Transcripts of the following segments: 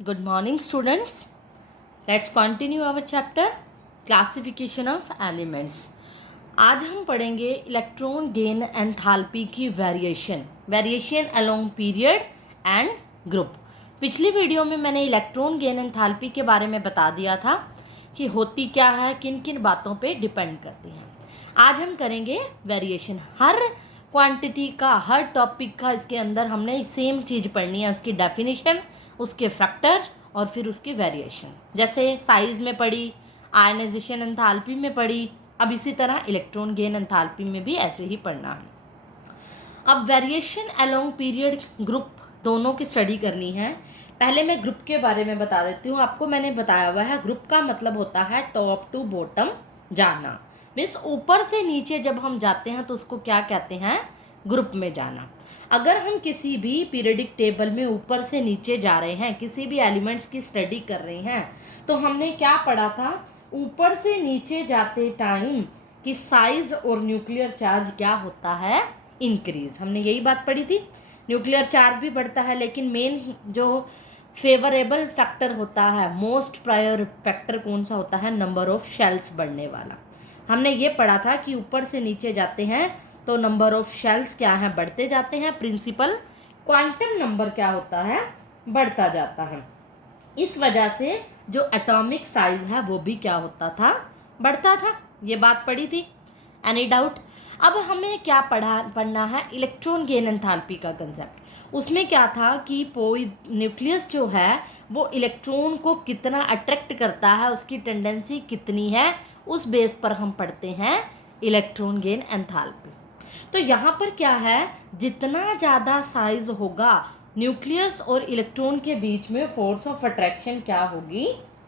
Good morning, students. Let's continue our chapter Classification of Elements. आज हम पढ़ेंगे electron gain enthalpy की variation along period and group. पिछली video में मैंने इलेक्ट्रॉन गेन एंथैल्पी के बारे में बता दिया था कि होती क्या है, किन किन बातों पे डिपेंड करती हैं। आज हम करेंगे वेरिएशन। हर क्वांटिटी का, हर टॉपिक का इसके अंदर हमने सेम चीज़ पढ़नी है, उसकी डेफिनेशन, उसके फैक्टर्स और फिर उसकी वेरिएशन। जैसे साइज में पढ़ी, आयनाइजेशन एंथैल्पी में पढ़ी, अब इसी तरह इलेक्ट्रॉन गेन एंथैल्पी में भी ऐसे ही पढ़ना है। अब वेरिएशन अलोंग पीरियड, ग्रुप दोनों की स्टडी करनी है। पहले मैं ग्रुप के बारे में बता देती हूँ आपको। मैंने बताया हुआ है ग्रुप का मतलब होता है टॉप टू बॉटम जाना, मीन्स ऊपर से नीचे जब हम जाते हैं तो उसको क्या कहते हैं, ग्रुप में जाना। अगर हम किसी भी पीरियडिक टेबल में ऊपर से नीचे जा रहे हैं, किसी भी एलिमेंट्स की स्टडी कर रहे हैं, तो हमने क्या पढ़ा था, ऊपर से नीचे जाते टाइम कि साइज और न्यूक्लियर चार्ज क्या होता है, इंक्रीज। हमने यही बात पढ़ी थी। न्यूक्लियर चार्ज भी बढ़ता है, लेकिन मेन जो फेवरेबल फैक्टर होता है, मोस्ट प्रायर फैक्टर कौन सा होता है, नंबर ऑफ शेल्स बढ़ने वाला। हमने ये पढ़ा था कि ऊपर से नीचे जाते हैं तो नंबर ऑफ शेल्स क्या है, बढ़ते जाते हैं। प्रिंसिपल क्वांटम नंबर क्या होता है, बढ़ता जाता है। इस वजह से जो एटॉमिक साइज है वो भी क्या होता था, बढ़ता था। ये बात पढ़ी थी। Any doubt? अब हमें क्या पढ़ना है, इलेक्ट्रॉन गेन एंथैल्पी का कंसेप्ट। उसमें क्या था कि कोई न्यूक्लियस जो है वो इलेक्ट्रॉन को कितना अट्रैक्ट करता है, उसकी टेंडेंसी कितनी है, उस बेस पर हम पढ़ते हैं इलेक्ट्रॉन गेन एंथैल्पी। तो यहाँ पर क्या है, जितना ज़्यादा साइज होगा न्यूक्लियस और इलेक्ट्रॉन के बीच में फोर्स ऑफ अट्रैक्शन क्या होगी,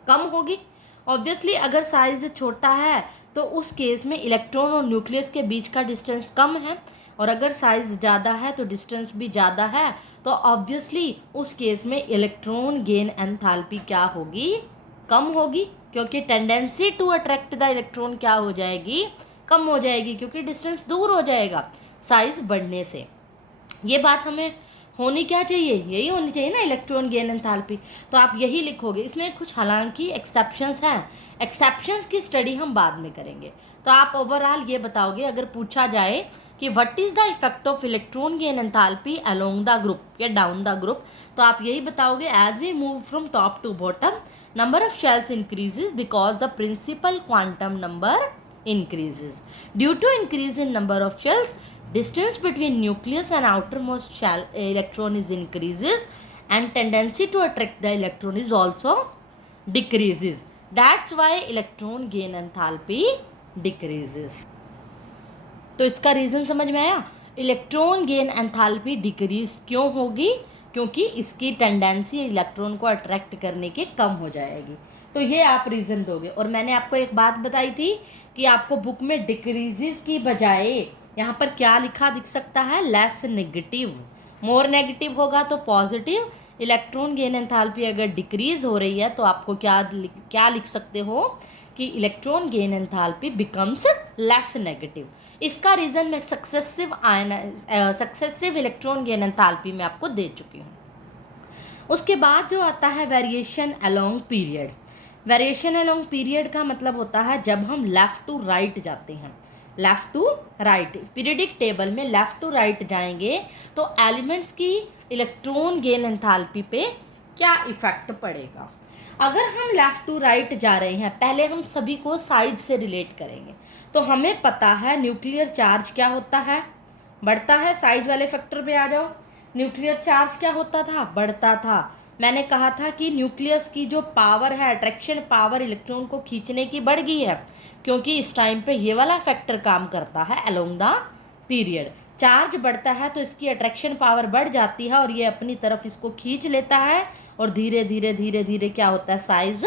कम होगी। ऑब्वियसली अगर साइज छोटा है तो उस केस में इलेक्ट्रॉन और न्यूक्लियस के बीच का डिस्टेंस कम है, और अगर साइज ज़्यादा है तो डिस्टेंस भी ज़्यादा है, तो ऑब्वियसली उस केस में इलेक्ट्रॉन गेन एंथैल्पी क्या होगी, कम होगी, क्योंकि tendency to attract the electron क्या हो जाएगी, कम हो जाएगी, क्योंकि डिस्टेंस दूर हो जाएगा साइज बढ़ने से। ये बात हमें होनी क्या चाहिए, यही होनी चाहिए ना, इलेक्ट्रॉन गेन एंथैल्पी। तो आप यही लिखोगे। इसमें कुछ हालांकि एक्सेप्शंस हैं, एक्सेप्शंस की स्टडी हम बाद में करेंगे। तो आप ओवरऑल ये बताओगे, अगर पूछा जाए कि what is the effect of electron gain enthalpy along the group या डाउन द ग्रुप, तो आप यही बताओगे, as we move from top to bottom number of shells increases because the principal quantum number increases. Due to increase in number of shells, distance between nucleus and outermost shell electron is increases, and tendency to attract the electron is also decreases. That's why electron gain enthalpy decreases. तो इसका reason समझ में आया, electron gain enthalpy decrease क्यों होगी, क्योंकि इसकी tendency electron को अट्रैक्ट करने की कम हो जाएगी। तो ये आप रीज़न दोगे। और मैंने आपको एक बात बताई थी कि आपको बुक में डिक्रीजेस की बजाय यहाँ पर क्या लिखा दिख सकता है, लेस नेगेटिव। मोर नेगेटिव होगा तो पॉजिटिव। इलेक्ट्रॉन गेन एंथैल्पी अगर डिक्रीज हो रही है तो आपको क्या लिख सकते हो कि electron gain enthalpy becomes less negative. इसका रीज़न मैं सक्सेसिव इलेक्ट्रॉन गेन एंथैल्पी में आपको दे चुकी हूँ। उसके बाद जो आता है variation along period. Variation along period का मतलब होता है जब हम लेफ़्ट टू राइट जाते हैं, left to right periodic table में लेफ़्ट टू राइट जाएंगे तो एलिमेंट्स की इलेक्ट्रॉन गेन एंथैल्पी पे क्या इफ़ेक्ट पड़ेगा। अगर हम लेफ़्ट टू राइट जा रहे हैं, पहले हम सभी को साइज से रिलेट करेंगे। तो हमें पता है न्यूक्लियर चार्ज क्या होता है, बढ़ता है। साइज वाले फैक्टर पे आ जाओ। न्यूक्लियर चार्ज क्या होता था, बढ़ता था। मैंने कहा था कि न्यूक्लियस की जो पावर है, अट्रैक्शन पावर इलेक्ट्रॉन को खींचने की बढ़ गई है, क्योंकि इस टाइम पे ये वाला फैक्टर काम करता है अलोंग द पीरियड। चार्ज बढ़ता है तो इसकी अट्रैक्शन पावर बढ़ जाती है और ये अपनी तरफ इसको खींच लेता है, और धीरे धीरे धीरे धीरे क्या होता है, साइज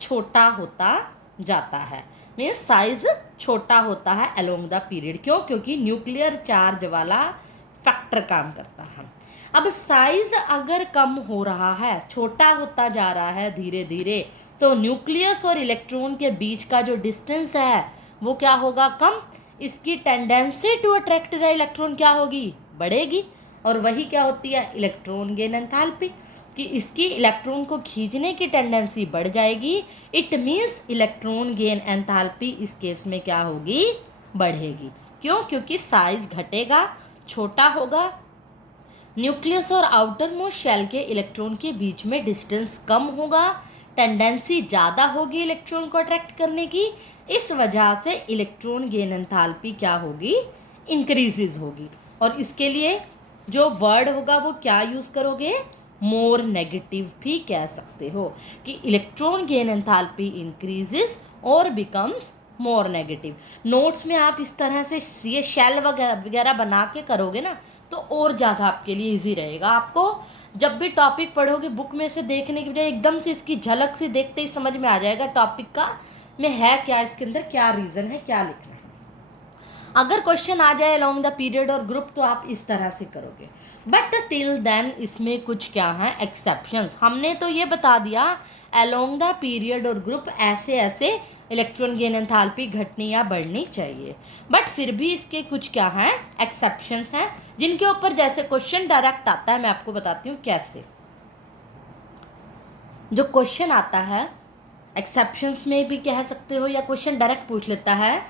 छोटा होता जाता है। मीन्स साइज छोटा होता है अलोंग द पीरियड। क्यों? क्योंकि न्यूक्लियर चार्ज वाला फैक्टर काम करता है। अब साइज अगर कम हो रहा है, छोटा होता जा रहा है धीरे धीरे, तो न्यूक्लियस और इलेक्ट्रॉन के बीच का जो डिस्टेंस है वो क्या होगा, कम। इसकी tendency to attract the electron क्या होगी, बढ़ेगी, और वही क्या होती है, इलेक्ट्रॉन गेन एंथैल्पी। कि इसकी इलेक्ट्रॉन को खींचने की टेंडेंसी बढ़ जाएगी, it means electron gain enthalpy इस केस में क्या होगी, बढ़ेगी। क्यों? क्योंकि साइज घटेगा, छोटा होगा, न्यूक्लियस और आउटर मोस्ट शेल के इलेक्ट्रॉन के बीच में डिस्टेंस कम होगा, टेंडेंसी ज़्यादा होगी इलेक्ट्रॉन को अट्रैक्ट करने की, इस वजह से इलेक्ट्रॉन गेन एंथैल्पी क्या होगी, इंक्रीजेज होगी। और इसके लिए जो वर्ड होगा वो क्या यूज़ करोगे, मोर नेगेटिव भी कह सकते हो कि इलेक्ट्रॉन गेन एंथैल्पी इंक्रीजेज और बिकम्स मोर नेगेटिव। नोट्स में आप इस तरह से ये शेल वगैरह बना के करोगे ना तो और ज़्यादा आपके लिए इजी रहेगा। आपको जब भी टॉपिक पढ़ोगे बुक में से देखने की बजाय एकदम से इसकी झलक से देखते ही समझ में आ जाएगा टॉपिक का में है क्या, इसके अंदर क्या रीज़न है, क्या लिखना है। अगर क्वेश्चन आ जाए अलोंग द पीरियड और ग्रुप तो आप इस तरह से करोगे, बट टिल देन इसमें कुछ क्या है, एक्सेप्शंस। हमने तो ये बता दिया अलोंग द पीरियड और ग्रुप ऐसे ऐसे इलेक्ट्रॉन गेन एंथैल्पी घटनी या बढ़नी चाहिए, बट फिर भी इसके कुछ क्या हैं, एक्सेप्शंस हैं, जिनके ऊपर जैसे क्वेश्चन डायरेक्ट आता है मैं आपको बताती हूँ कैसे। जो क्वेश्चन आता है एक्सेप्शंस में भी कह सकते हो या क्वेश्चन डायरेक्ट पूछ लेता है,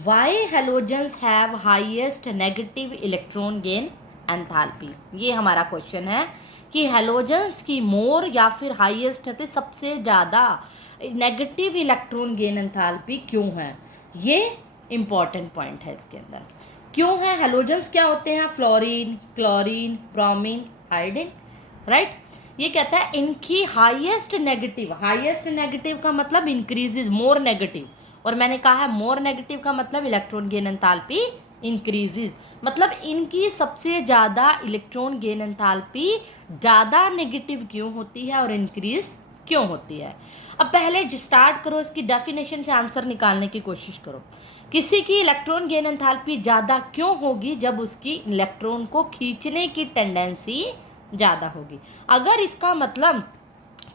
why halogens have highest negative electron gain enthalpy. ये हमारा क्वेश्चन है कि हेलोजेंस की मोर या फिर हाईएस्ट है सबसे ज़्यादा नेगेटिव इलेक्ट्रॉन गेन एंथैल्पी क्यों है। ये इम्पॉर्टेंट पॉइंट है इसके अंदर। क्यों है, हेलोजेंस क्या होते हैं, fluorine, chlorine, bromine, iodine, right. ये कहता है इनकी हाईएस्ट नेगेटिव का मतलब इंक्रीजेज, मोर नेगेटिव, और मैंने कहा है मोर नेगेटिव का मतलब इलेक्ट्रॉन गेन एंथैल्पी इंक्रीजेज, मतलब इनकी सबसे ज़्यादा इलेक्ट्रॉन गेन एंथैल्पी ज़्यादा नेगेटिव क्यों होती है और इंक्रीज क्यों होती है। अब पहले स्टार्ट करो, इसकी डेफिनेशन से आंसर निकालने की कोशिश करो। किसी की इलेक्ट्रॉन गेन एंथैल्पी ज़्यादा क्यों होगी, जब उसकी इलेक्ट्रॉन को खींचने की टेंडेंसी ज़्यादा होगी। अगर इसका मतलब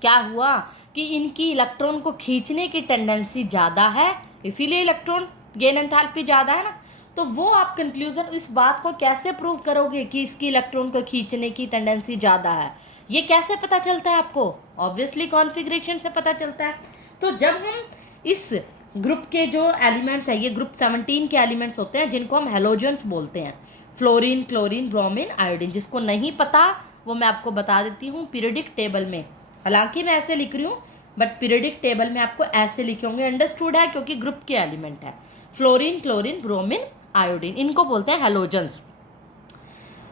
क्या हुआ कि इनकी इलेक्ट्रॉन को खींचने की टेंडेंसी ज़्यादा है इसीलिए इलेक्ट्रॉन गेन एंथैल्पी ज़्यादा है ना, तो वो आप कंक्लूजन इस बात को कैसे प्रूव करोगे कि इसकी इलेक्ट्रॉन को खींचने की टेंडेंसी ज़्यादा है, ये कैसे पता चलता है आपको, ऑब्वियसली कॉन्फ़िगरेशन से पता चलता है। तो जब हम इस ग्रुप के जो एलिमेंट्स हैं, ये ग्रुप 17 के एलिमेंट्स होते हैं जिनको हम हेलोजेंस बोलते हैं, फ्लोरीन, क्लोरीन, ब्रोमीन, आयोडीन। जिसको नहीं पता वो मैं आपको बता देती हूँ पीरियडिक टेबल में, हालांकि मैं ऐसे लिख रही हूँ बट पीरियडिक टेबल में आपको ऐसे लिखे होंगे, अंडरस्टूड है, क्योंकि ग्रुप के एलिमेंट है फ्लोरीन, क्लोरीन, ब्रोमीन, आयोडीन, इनको बोलते हैं हेलोजेंस।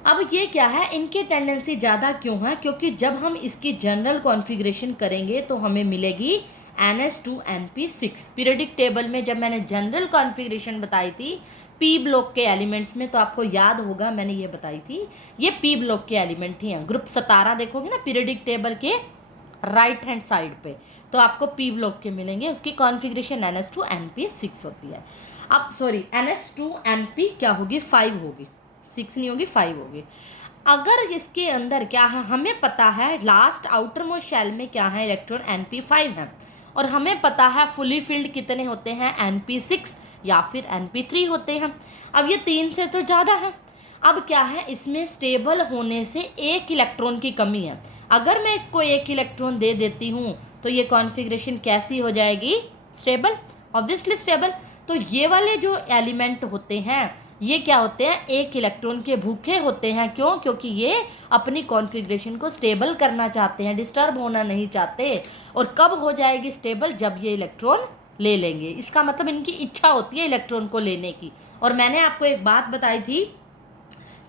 अब ये क्या है, इनकी टेंडेंसी ज़्यादा क्यों है, क्योंकि जब हम इसकी जनरल कॉन्फ़िगरेशन करेंगे तो हमें मिलेगी NH2NP6। पीरियडिक टेबल में जब मैंने जनरल कॉन्फ़िगरेशन बताई थी पी ब्लॉक के एलिमेंट्स में, तो आपको याद होगा मैंने ये बताई थी, ये पी ब्लॉक के एलिमेंट ही हैं। ग्रुप 17 देखोगे ना पीरियडिक टेबल के राइट हैंड साइड पे, तो आपको पी ब्लॉक के मिलेंगे, उसकी कॉन्फ़िगरेशन NH2NP6 होती है। अब सॉरी NH2NP क्या होगी, 5 होगी, 6 नहीं होगी, 5 होगी। अगर इसके अंदर क्या है, हमें पता है लास्ट आउटर मोस्ट शेल में क्या है, इलेक्ट्रॉन NP5 है, और हमें पता है फुली फिल्ड कितने होते हैं, NP6 या फिर NP3 होते हैं। अब ये 3 से तो ज़्यादा है। अब क्या है, इसमें स्टेबल होने से एक इलेक्ट्रॉन की कमी है। अगर मैं इसको एक इलेक्ट्रॉन दे देती हूँ तो ये कॉन्फ़िगरेशन कैसी हो जाएगी, स्टेबल, ऑब्वियसली स्टेबल। तो ये वाले जो एलिमेंट होते हैं ये क्या होते हैं, एक इलेक्ट्रॉन के भूखे होते हैं। क्यों? क्योंकि ये अपनी कॉन्फ़िगरेशन को स्टेबल करना चाहते हैं, डिस्टर्ब होना नहीं चाहते। और कब हो जाएगी स्टेबल, जब ये इलेक्ट्रॉन ले लेंगे। इसका मतलब इनकी इच्छा होती है इलेक्ट्रॉन को लेने की। और मैंने आपको एक बात बताई थी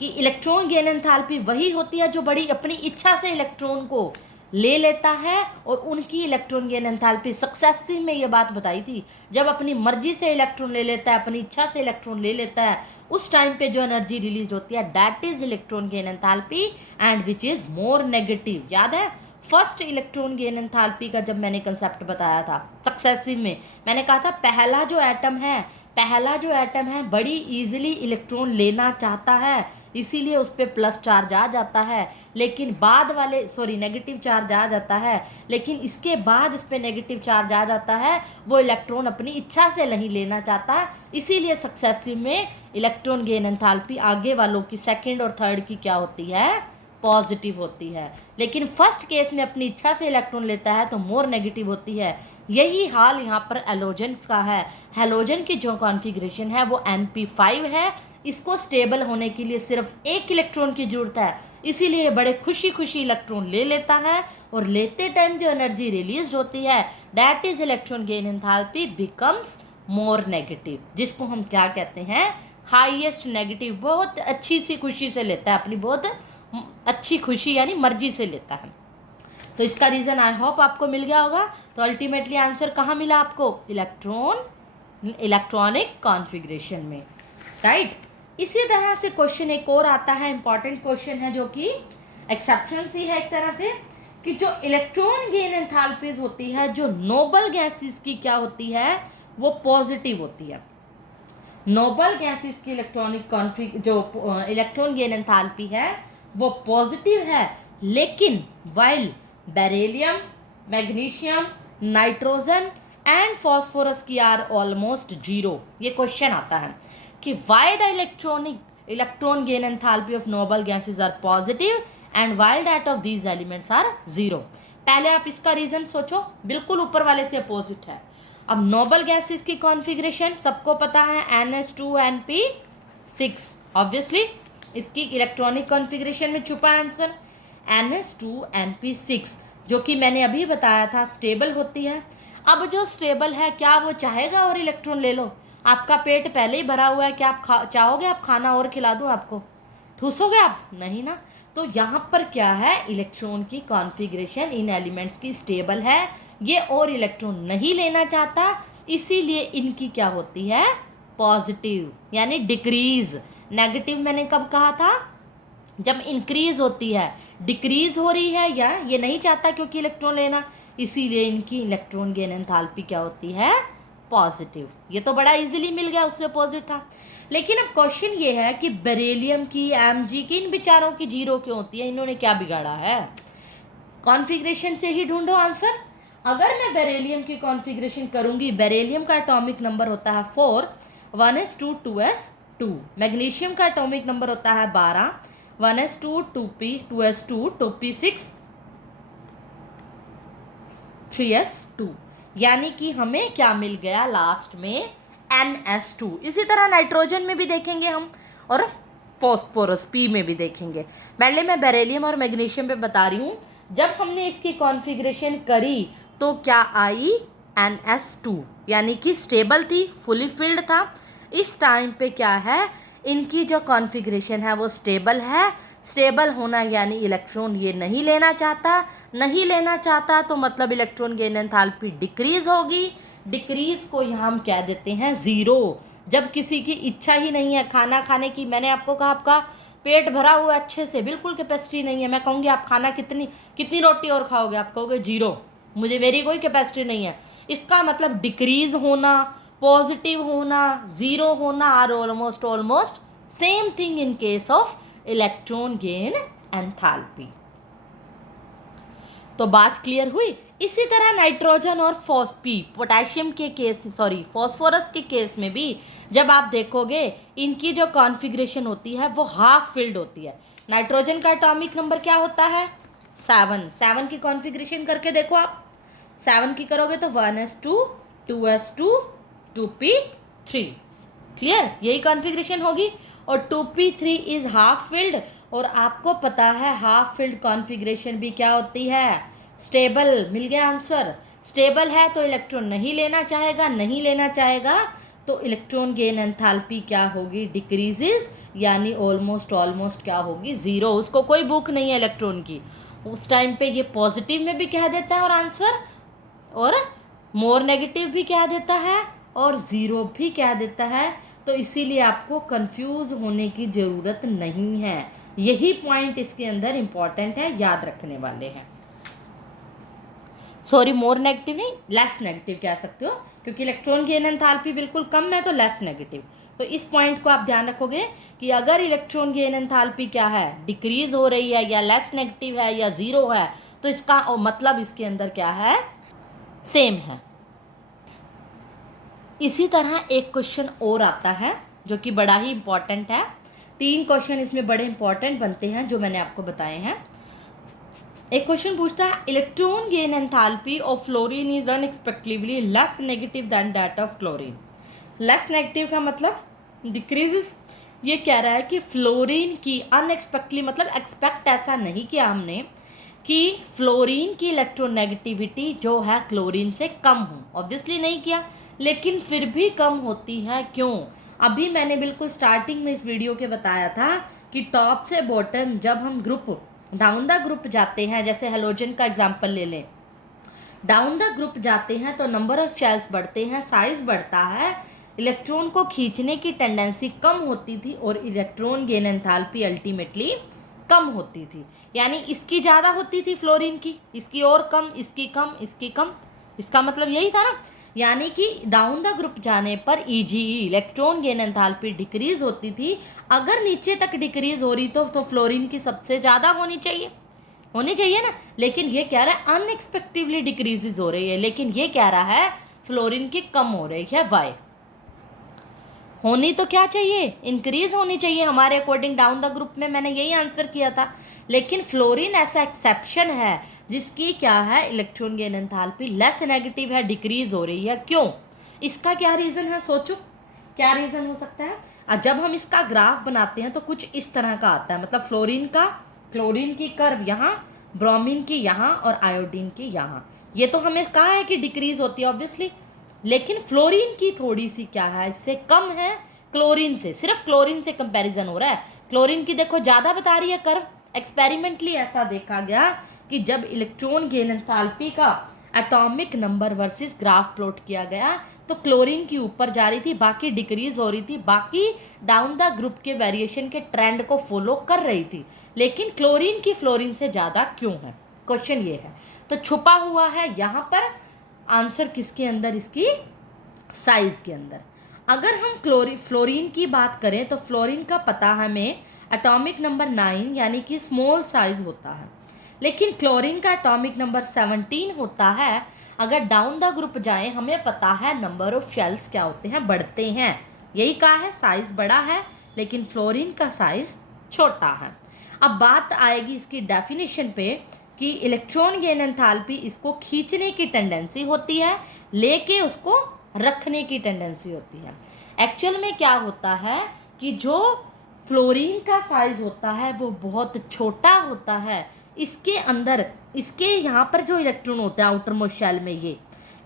कि इलेक्ट्रॉन गेन एंथैल्पी वही होती है जो बड़ी अपनी इच्छा से इलेक्ट्रॉन को ले लेता है, और उनकी इलेक्ट्रॉन गेन एंथैल्पी सक्सेसिव में ये बात बताई थी, जब अपनी मर्जी से इलेक्ट्रॉन ले लेता है, अपनी इच्छा से इलेक्ट्रॉन ले लेता है, उस टाइम पे जो एनर्जी रिलीज होती है that is electron gain enthalpy and which is more negative. याद है फर्स्ट इलेक्ट्रॉन गेन एंथैल्पी का जब मैंने कंसेप्ट बताया था सक्सेसिव में, मैंने कहा था पहला जो एटम है बड़ी इजीली इलेक्ट्रॉन लेना चाहता है, इसीलिए उस पर प्लस चार्ज आ जाता है, लेकिन बाद वाले नेगेटिव चार्ज आ जाता है, लेकिन इसके बाद इस पर नेगेटिव चार्ज आ जाता है, वो इलेक्ट्रॉन अपनी इच्छा से नहीं लेना चाहता, इसीलिए सक्सेसिव में इलेक्ट्रॉन गेन एंथैल्पी आगे वालों की सेकंड और थर्ड की क्या होती है, पॉजिटिव होती है, लेकिन फर्स्ट केस में अपनी इच्छा से इलेक्ट्रॉन लेता है तो मोर नेगेटिव होती है। यही हाल यहाँ पर हैलोजन्स का है। हैलोजन की जो कॉन्फ़िगरेशन है वो Np5 है। इसको स्टेबल होने के लिए सिर्फ एक इलेक्ट्रॉन की ज़रूरत है, इसीलिए बड़े खुशी खुशी इलेक्ट्रॉन ले लेता है, और लेते टाइम जो एनर्जी रिलीज होती है that is electron gain enthalpy becomes more negative, जिसको हम क्या कहते हैं, हाईएस्ट नेगेटिव। बहुत अच्छी सी खुशी से लेता है, अपनी बहुत अच्छी खुशी यानी मर्जी से लेता है। तो इसका रीज़न आई होप आपको मिल गया होगा। तो अल्टीमेटली आंसर कहाँ मिला आपको, इलेक्ट्रॉनिक कॉन्फ़िगरेशन में, राइट। इसी तरह से क्वेश्चन एक और आता है, इंपॉर्टेंट क्वेश्चन है, जो कि एक्सेप्शंस ही है एक तरह से, कि जो इलेक्ट्रॉन गेन एंथैल्पीज होती है जो नोबल गैसेस की क्या होती है, वो पॉजिटिव होती है। नोबल गैसेस की जो इलेक्ट्रॉन गेन एंथैल्पी है वो पॉजिटिव है, लेकिन while beryllium, magnesium, nitrogen and phosphorus की आर ऑलमोस्ट जीरो। ये क्वेश्चन आता है कि why the electron gain enthalpy of noble gases are positive and while that of these elements are zero. पहले आप इसका रीजन सोचो, बिल्कुल ऊपर वाले से अपोजिट है। अब नोबल गैसेस की कॉन्फ़िगरेशन सबको पता है, NH2Np6। ऑब्वियसली इसकी इलेक्ट्रॉनिक कॉन्फ़िगरेशन में छुपा आंसर NH2Np6, जो कि मैंने अभी बताया था स्टेबल होती है। अब जो स्टेबल है, क्या वो चाहेगा और इलेक्ट्रॉन ले लो? आपका पेट पहले ही भरा हुआ है, क्या आप चाहोगे आप खाना और खिला दूँ आपको? ठूसोगे आप? नहीं ना। तो यहाँ पर क्या है, इलेक्ट्रॉन की कॉन्फ़िगरेशन इन एलिमेंट्स की स्टेबल है, ये और इलेक्ट्रॉन नहीं लेना चाहता, इसीलिए इनकी क्या होती है, पॉजिटिव यानी डिक्रीज। नेगेटिव मैंने कब कहा था, जब इंक्रीज होती है, डिक्रीज हो रही है या ये नहीं चाहता क्योंकि इलेक्ट्रॉन लेना, इसीलिए इनकी इलेक्ट्रॉन गेन एंथैल्पी क्या होती है, पॉजिटिव। ये तो बड़ा इजीली मिल गया, उससे अपोजिट था। लेकिन अब क्वेश्चन ये है कि बेरिलियम की, Mg की, इन बेचारों की जीरो क्यों होती है? इन्होंने क्या बिगाड़ा है? कॉन्फ़िगरेशन से ही ढूंढो आंसर। अगर मैं बेरिलियम की कॉन्फ़िगरेशन करूंगी, बेरिलियम का एटॉमिक नंबर होता है 4, 1s2 2s2। मैग्नीशियम का एटॉमिक नंबर होता है 12, 1s2 2p 2s2 2p6 3s2। यानी कि हमें क्या मिल गया लास्ट में, NS2। इसी तरह नाइट्रोजन में भी देखेंगे हम, और फॉस्फोरस P में भी देखेंगे। पहले मैं बेरिलियम और मैग्नीशियम पे बता रही हूँ, जब हमने इसकी कॉन्फ़िगरेशन करी तो क्या आई, NS2, यानी कि स्टेबल थी, फुली फिल्ड था। इस टाइम पे क्या है, इनकी जो कॉन्फ़िगरेशन है वो स्टेबल है। स्टेबल होना यानी इलेक्ट्रॉन ये नहीं लेना चाहता, तो मतलब इलेक्ट्रॉन गेन एंथैल्पी डिक्रीज होगी। डिक्रीज को यहाँ हम कह देते हैं ज़ीरो। जब किसी की इच्छा ही नहीं है खाना खाने की, मैंने आपको कहा आपका पेट भरा हुआ अच्छे से, बिल्कुल कैपेसिटी नहीं है, मैं कहूँगी आप खाना कितनी रोटी और खाओगे, आप कहोगे जीरो, मेरी कोई कैपेसिटी नहीं है। इसका मतलब डिक्रीज होना, पॉजिटिव होना, ज़ीरो होना are almost same thing in case of electron gain enthalpy. तो बात क्लियर हुई। इसी तरह नाइट्रोजन और पोटाशियम के केस, फॉस्फोरस के केस में भी जब आप देखोगे, इनकी जो कॉन्फ़िगरेशन होती है वो हाफ फिल्ड होती है। नाइट्रोजन का एटॉमिक नंबर क्या होता है, 7 की कॉन्फ़िगरेशन करके देखो आप, 7 की करोगे तो 1s2 2s2 2p3, क्लियर, यही कॉन्फ़िगरेशन होगी। और 2p3 इज हाफ फिल्ड, और आपको पता है हाफ फिल्ड कॉन्फ़िगरेशन भी क्या होती है, स्टेबल। मिल गया आंसर। स्टेबल है तो इलेक्ट्रॉन नहीं लेना चाहेगा, तो इलेक्ट्रॉन गेन एंथैल्पी क्या होगी, डिक्रीजेस, यानी ऑलमोस्ट क्या होगी, ज़ीरो। उसको कोई भूख नहीं है इलेक्ट्रॉन की, उस टाइम पे ये पॉजिटिव में भी कह देता है और आंसर, और मोर नेगेटिव भी कह देता है, और ज़ीरो भी कह देता है। तो इसीलिए आपको कंफ्यूज होने की ज़रूरत नहीं है। यही पॉइंट इसके अंदर इम्पॉर्टेंट है, याद रखने वाले हैं। मोर नेगेटिव नहीं, लेस नेगेटिव कह सकते हो, क्योंकि इलेक्ट्रॉन गेन एंथैल्पी बिल्कुल कम है, तो लेस नेगेटिव। तो इस पॉइंट को आप ध्यान रखोगे कि अगर इलेक्ट्रॉन गेन एंथैल्पी क्या है, डिक्रीज हो रही है, या लेस नेगेटिव है, या ज़ीरो है, तो इसका मतलब इसके अंदर क्या है, सेम है। इसी तरह एक क्वेश्चन और आता है जो कि बड़ा ही इम्पॉर्टेंट है, 3 क्वेश्चन इसमें बड़े इंपॉर्टेंट बनते हैं जो मैंने आपको बताए हैं। एक क्वेश्चन पूछता है electron gain enthalpy of fluorine is unexpectedly less negative than that of chlorine. Less negative का मतलब डिक्रीजेस। ये कह रहा है कि फ्लोरीन की अनएक्सपेक्टली मतलब एक्सपेक्ट ऐसा नहीं किया हमने कि फ्लोरीन की इलेक्ट्रोनेगेटिविटी जो है क्लोरीन से कम हो, ऑब्वियसली नहीं किया, लेकिन फिर भी कम होती है। क्यों? अभी मैंने बिल्कुल स्टार्टिंग में इस वीडियो के बताया था कि टॉप से बॉटम जब हम ग्रुप डाउन द ग्रुप जाते हैं, जैसे हेलोजन का एग्जांपल ले लें, डाउन द ग्रुप जाते हैं तो नंबर ऑफ शेल्स बढ़ते हैं, साइज बढ़ता है, इलेक्ट्रॉन को खींचने की टेंडेंसी कम होती थी और इलेक्ट्रॉन गेन एंथैल्पी अल्टीमेटली कम होती थी। यानी इसकी ज़्यादा होती थी फ्लोरीन की, इसकी और कम, इसकी कम, इसकी कम। इसका मतलब यही था ना, यानी कि डाउन द ग्रुप जाने पर ईजीई इलेक्ट्रॉन गेन एंथैल्पी डिक्रीज होती थी। अगर नीचे तक डिक्रीज हो रही तो फ्लोरीन की सबसे ज़्यादा होनी चाहिए ना, लेकिन ये कह रहा है अनएक्सपेक्टेडली डिक्रीजेज हो रही है, लेकिन ये कह रहा है फ्लोरीन की कम हो रही है। वाई? होनी तो क्या चाहिए, इंक्रीज होनी चाहिए हमारे अकॉर्डिंग। डाउन द ग्रुप में मैंने यही आंसर किया था, लेकिन फ्लोरीन ऐसा एक्सेप्शन है जिसकी क्या है, electron gain enthalpy less negative है, डिक्रीज हो रही है। क्यों? इसका क्या रीज़न है, सोचो क्या रीज़न हो सकता है। जब हम इसका ग्राफ बनाते हैं तो कुछ इस तरह का आता है, मतलब क्लोरीन की कर्व यहाँ, ब्रोमीन की यहाँ और आयोडीन की यहाँ। ये तो हमें कहा है कि डिक्रीज होती है ऑब्वियसली, लेकिन फ्लोरीन की थोड़ी सी क्या है, इससे कम है क्लोरीन से, सिर्फ क्लोरीन से कंपैरिजन हो रहा है। क्लोरीन की देखो ज़्यादा बता रही है कर्व। एक्सपेरिमेंटली ऐसा देखा गया कि जब इलेक्ट्रॉन गेन एंथैल्पी का atomic number versus graph plot किया गया तो क्लोरीन की ऊपर जा रही थी, बाकी डिक्रीज हो रही थी, बाकी डाउन द ग्रुप के वेरिएशन के ट्रेंड को फॉलो कर रही थी, लेकिन क्लोरीन की फ्लोरीन से ज़्यादा क्यों है, क्वेश्चन ये है। तो छुपा हुआ है यहाँ पर आंसर किसके अंदर, इसकी साइज के अंदर। अगर हम फ्लोरीन की बात करें तो फ्लोरीन का पता हमें एटॉमिक नंबर 9 यानी कि स्मॉल साइज होता है, लेकिन क्लोरीन का एटॉमिक नंबर 17 होता है। अगर डाउन द ग्रुप जाएं हमें पता है नंबर ऑफ शेल्स क्या होते हैं, बढ़ते हैं। यही कहा है साइज बड़ा है, लेकिन फ्लोरीन का साइज छोटा है। अब बात आएगी इसकी डेफिनेशन पे कि इलेक्ट्रॉन गेन एंथैल्पी इसको खींचने की टेंडेंसी होती है, लेके उसको रखने की टेंडेंसी होती है। एक्चुअल में क्या होता है कि जो फ्लोरीन का साइज होता है वो बहुत छोटा होता है। इसके अंदर, इसके यहाँ पर जो इलेक्ट्रॉन होते हैं आउटर मोस्ट शेल में, ये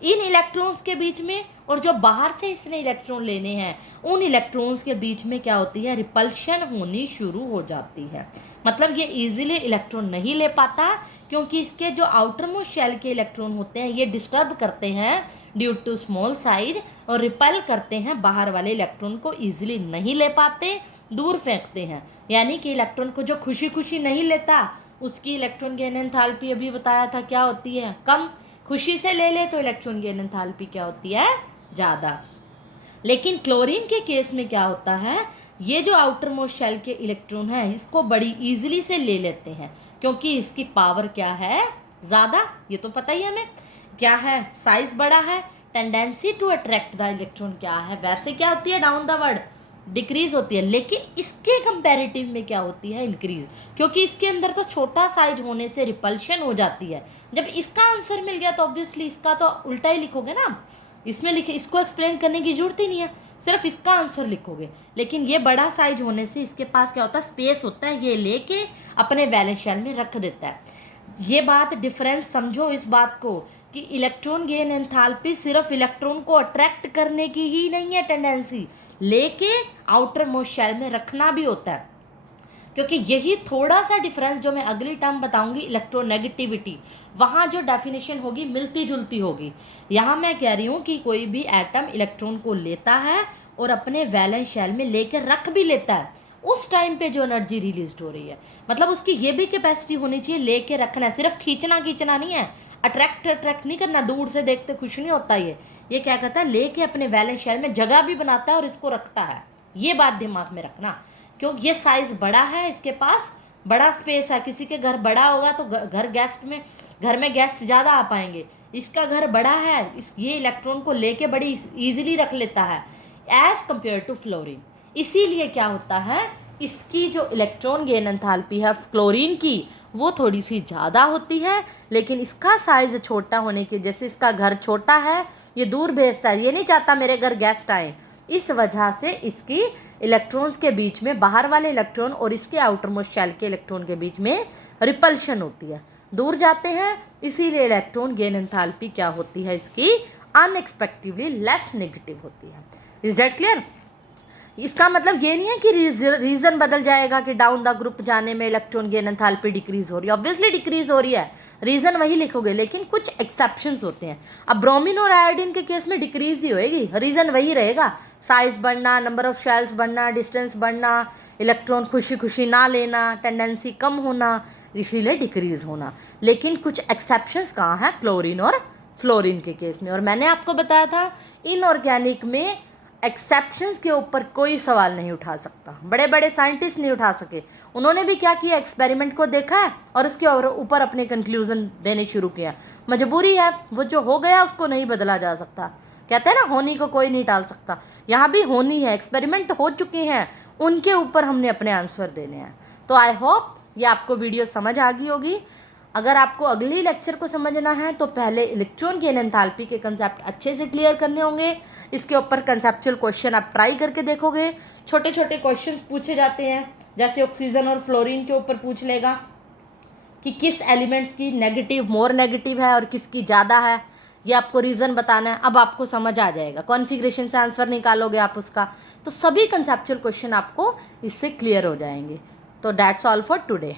इन इलेक्ट्रॉन्स के बीच में और जो बाहर से इसने इलेक्ट्रॉन लेने हैं उन इलेक्ट्रॉन्स के बीच में क्या होती है, रिपल्शन होनी शुरू हो जाती है। मतलब ये इजीली इलेक्ट्रॉन नहीं ले पाता, क्योंकि इसके जो आउटर मोस्ट शेल के इलेक्ट्रॉन होते हैं ये डिस्टर्ब करते हैं ड्यू टू स्मॉल साइज और रिपल करते हैं, बाहर वाले इलेक्ट्रॉन को ईजिली नहीं ले पाते, दूर फेंकते हैं। यानी कि इलेक्ट्रॉन को जो खुशी खुशी नहीं लेता उसकी इलेक्ट्रॉन गेन एंथैल्पी अभी बताया था क्या होती है, कम। खुशी से ले ले तो इलेक्ट्रॉन गेन एंथैल्पी क्या होती है, ज़्यादा। लेकिन क्लोरीन के केस में क्या होता है, ये जो आउटर मोस्ट शेल के इलेक्ट्रॉन हैं इसको बड़ी ईजिली से ले लेते हैं, क्योंकि इसकी पावर क्या है, ज़्यादा। ये तो पता ही हमें क्या है, साइज बड़ा है, tendency to attract the electron क्या है, वैसे क्या होती है डाउन द वर्ड डिक्रीज होती है, लेकिन इसके कंपैरेटिव में क्या होती है, इंक्रीज, क्योंकि इसके अंदर तो छोटा साइज होने से रिपल्शन हो जाती है। जब इसका आंसर मिल गया तो ऑब्वियसली इसका तो उल्टा ही लिखोगे ना, इसमें लिखे, इसको एक्सप्लेन करने की जरूरत ही नहीं है, सिर्फ इसका आंसर लिखोगे। लेकिन ये बड़ा साइज होने से इसके पास क्या होता है, स्पेस होता है, ये लेके अपने वैलेंस शेल में रख देता है। ये बात डिफरेंस समझो इस बात को कि इलेक्ट्रॉन गेन एंथैल्पी सिर्फ इलेक्ट्रॉन को अट्रैक्ट करने की ही नहीं है टेंडेंसी, लेके आउटर मोस्ट शेल में रखना भी होता है। क्योंकि यही थोड़ा सा डिफरेंस जो मैं अगली टर्म बताऊंगी, इलेक्ट्रोनेगेटिविटी, वहाँ जो डेफिनेशन होगी मिलती जुलती होगी। यहाँ मैं कह रही हूँ कि कोई भी एटम इलेक्ट्रॉन को लेता है और अपने वैलेंस शेल में लेकर रख भी लेता है, उस टाइम पे जो एनर्जी रिलीज हो रही है, मतलब उसकी ये भी कैपेसिटी होनी चाहिए लेके रखना है, सिर्फ खींचना नहीं है, अट्रैक्ट नहीं करना, दूर से देखते कुछ नहीं होता। ये क्या कहता है, लेके अपने वैलेंस शेल में जगह भी बनाता है और इसको रखता है। ये बात दिमाग में रखना, क्योंकि ये साइज बड़ा है, इसके पास बड़ा स्पेस है। किसी के घर बड़ा होगा तो घर में गेस्ट ज़्यादा आ पाएंगे, इसका घर बड़ा है, ये इलेक्ट्रॉन को लेके बड़ी ईजिली रख लेता है एज कंपेयर टू फ्लोरीन। इसीलिए क्या होता है, इसकी जो इलेक्ट्रॉन गेन एंथैल्पी है क्लोरीन की वो थोड़ी सी ज़्यादा होती है, लेकिन इसका साइज़ छोटा होने की, जैसे इसका घर छोटा है, ये दूर भेजता है, ये नहीं चाहता मेरे घर गेस्ट आए, इस वजह से इसकी इलेक्ट्रॉन्स के बीच में, बाहर वाले इलेक्ट्रॉन और इसके आउटर मोस्ट शेल के इलेक्ट्रॉन के बीच में रिपल्शन होती है, दूर जाते हैं, इसीलिए इलेक्ट्रॉन गेन एंथैल्पी क्या होती है इसकी, अनएक्सपेक्टेडली लेस नेगेटिव होती है। Is that clear? इसका मतलब ये नहीं है कि रीज़न बदल जाएगा कि डाउन द ग्रुप जाने में इलेक्ट्रॉन गेन एंथैल्पी डिक्रीज हो रही है, ऑब्वियसली डिक्रीज हो रही है, रीज़न वही लिखोगे, लेकिन कुछ एक्सेप्शंस होते हैं। अब ब्रोमीन और आयोडीन के केस में डिक्रीज ही होएगी, रीज़न वही रहेगा, साइज बढ़ना, नंबर ऑफ शेल्स बढ़ना, डिस्टेंस बढ़ना, इलेक्ट्रॉन खुशी खुशी ना लेना, टेंडेंसी कम होना, इसीलिए डिक्रीज होना। लेकिन कुछ एक्सेप्शंस कहाँ हैं, क्लोरीन और फ्लोरीन के केस में। और मैंने आपको बताया था इनऑर्गेनिक में एक्सेप्शंस के ऊपर कोई सवाल नहीं उठा सकता, बड़े बड़े साइंटिस्ट नहीं उठा सके। उन्होंने भी क्या किया, एक्सपेरिमेंट को देखा है और उसके ऊपर अपने कंक्लूजन देने शुरू किया। मजबूरी है, वो जो हो गया उसको नहीं बदला जा सकता, कहते हैं ना होनी को कोई नहीं टाल सकता। यहाँ भी होनी है, एक्सपेरिमेंट हो चुके हैं, उनके ऊपर हमने अपने आंसर देने हैं। तो आई होप ये आपको वीडियो समझ आ गई होगी। अगर आपको अगली लेक्चर को समझना है तो पहले इलेक्ट्रॉन गेन एंथैल्पी के कंसेप्ट अच्छे से क्लियर करने होंगे, इसके ऊपर कंसेप्चुअल क्वेश्चन आप ट्राई करके देखोगे। छोटे छोटे क्वेश्चंस पूछे जाते हैं, जैसे ऑक्सीजन और फ्लोरीन के ऊपर पूछ लेगा कि किस एलिमेंट्स की नेगेटिव मोर नेगेटिव है और किसकी ज़्यादा है, ये आपको रीज़न बताना है। अब आपको समझ आ जाएगा, कॉन्फ़िगरेशन से आंसर निकालोगे आप उसका, तो सभी कंसेप्चुअल क्वेश्चन आपको इससे क्लियर हो जाएंगे। तो दैट्स ऑल फॉर टुडे।